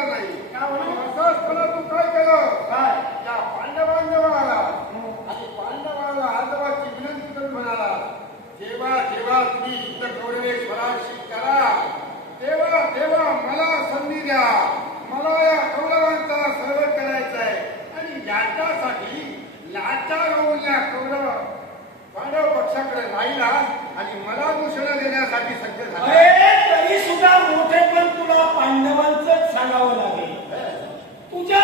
येणार नाही. सहजपणा तू काय केलं? काय? त्या पांडवांना आणि पांडवाला आजोबाची विनंती करून म्हणाला जेव्हा जेव्हा तुम्ही युद्ध कौरवे स्वराशी करा. तेव्हा तेव्हा मला संधी द्या. मला या कौरवांचा सर्व करायचा आणि याच्यासाठी लाचार होऊन या कौरव पांडव पक्षाकडे राहिला आणि मला दूषण देण्यासाठी सज्ज झाले. तरी सुद्धा मोठे पण तुला पांडवांचा सांगावं लागेल. तुझ्या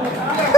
Thank you.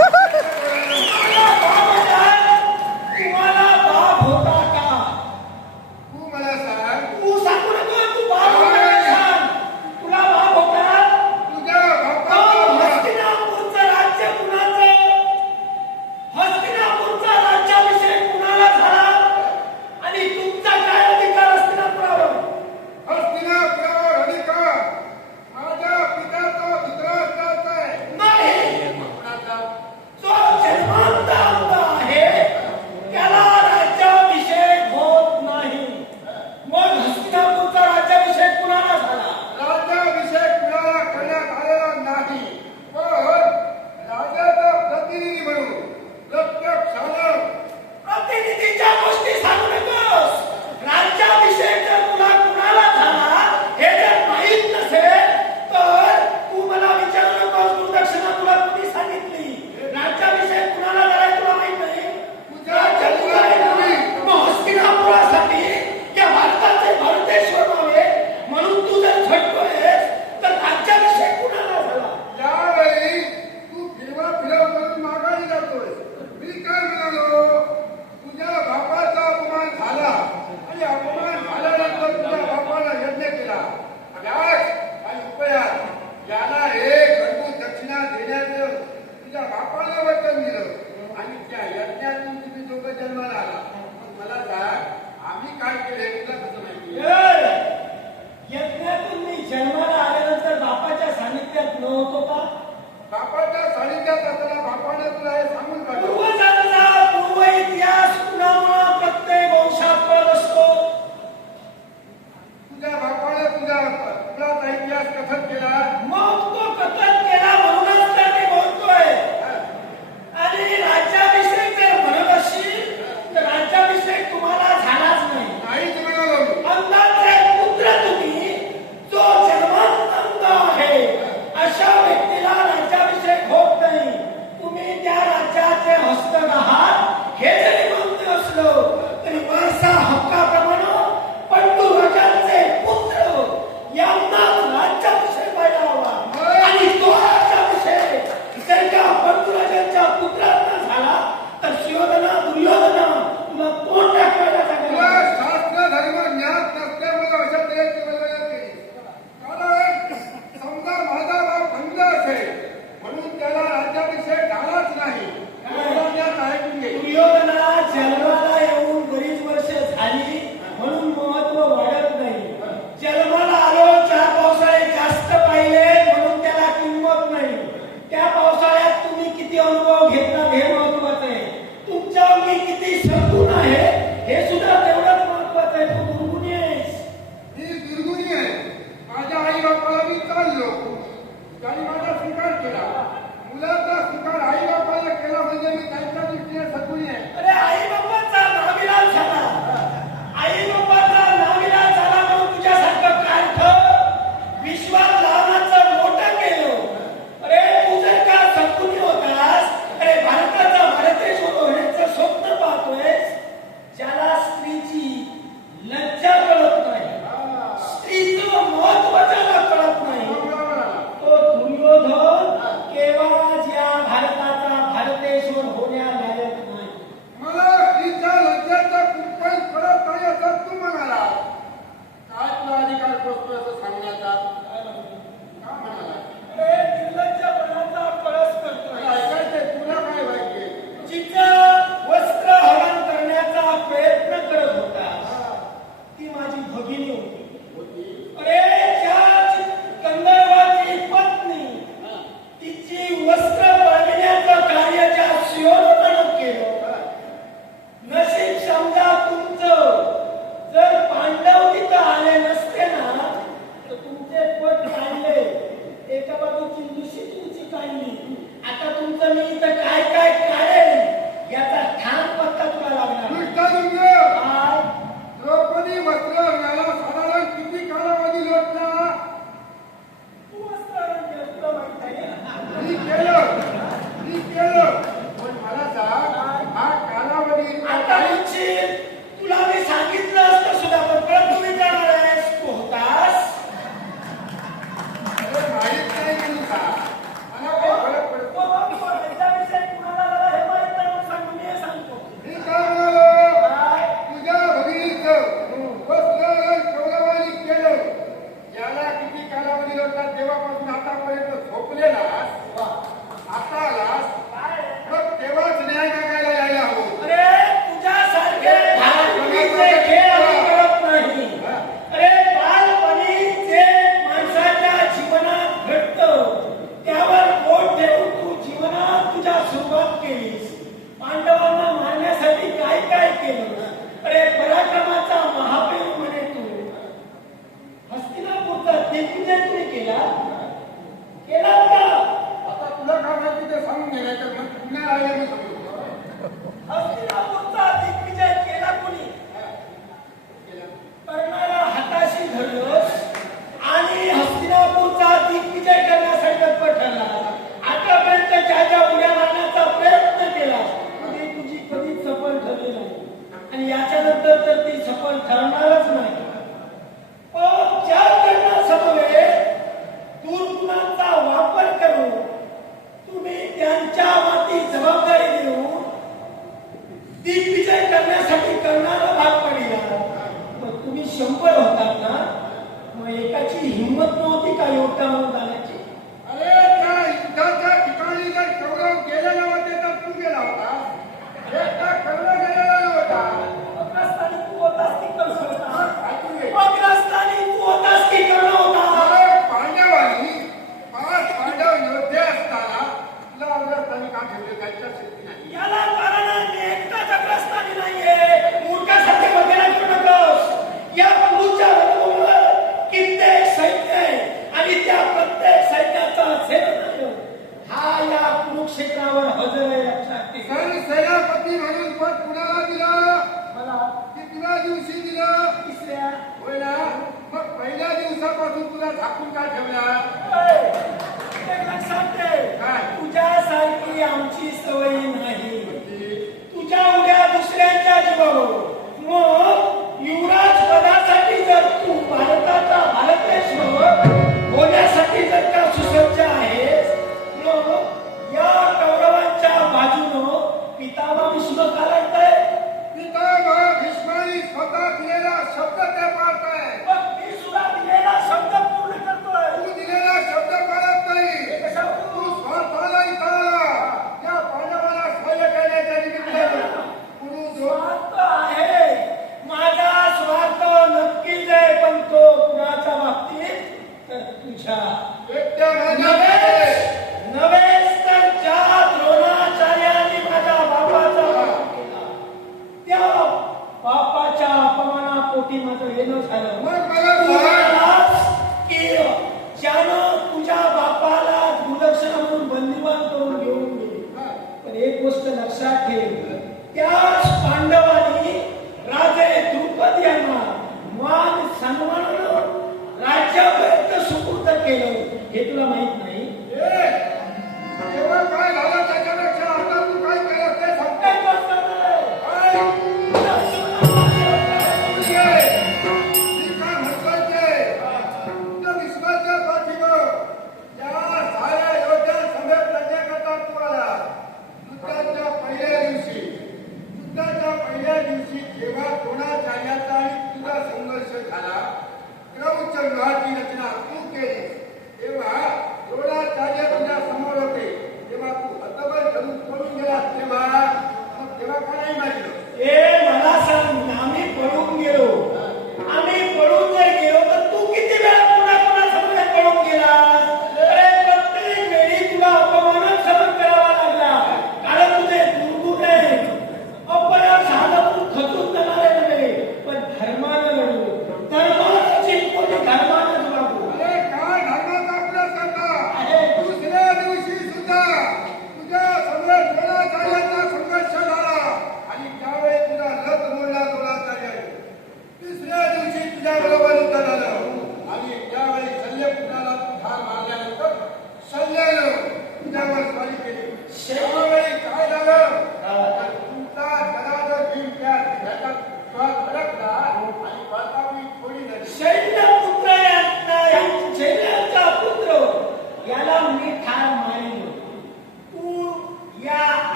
त्यांच्या त्यांच्यावरती जबाबदारी देऊन ती विजय करण्यासाठी करणारा भाग पडला. मग तुम्ही शंभर होतात ना? मग एकाची हिंमत नव्हती का योगदान? होता Gracias. येणं झालं मग ज्यानं तुझ्या बापाला दुर्लक्षण म्हणून बंदिवान करून घेऊन गेली पण एक गोष्ट लक्षात ठेव त्याच पांडवांनी राजे द्रुपद यांना मान सन्मान राज्यापर्यंत सुपूर्त केलं. हे तुला माहिती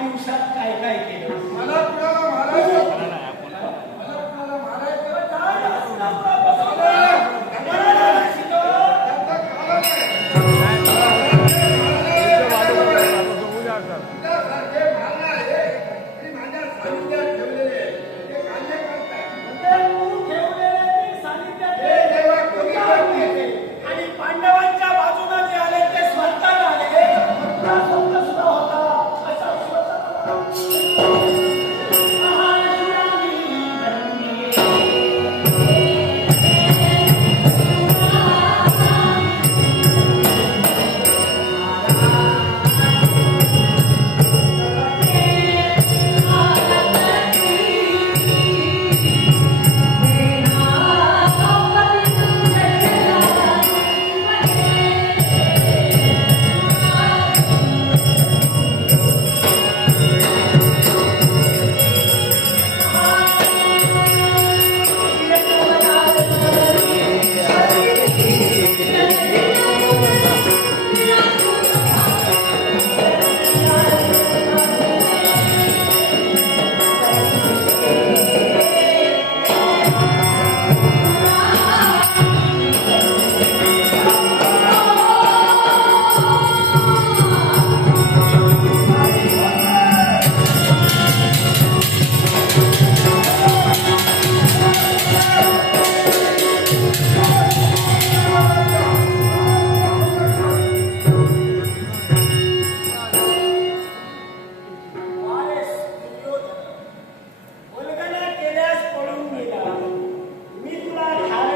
Malaking siya kay kay Kinos. Malapit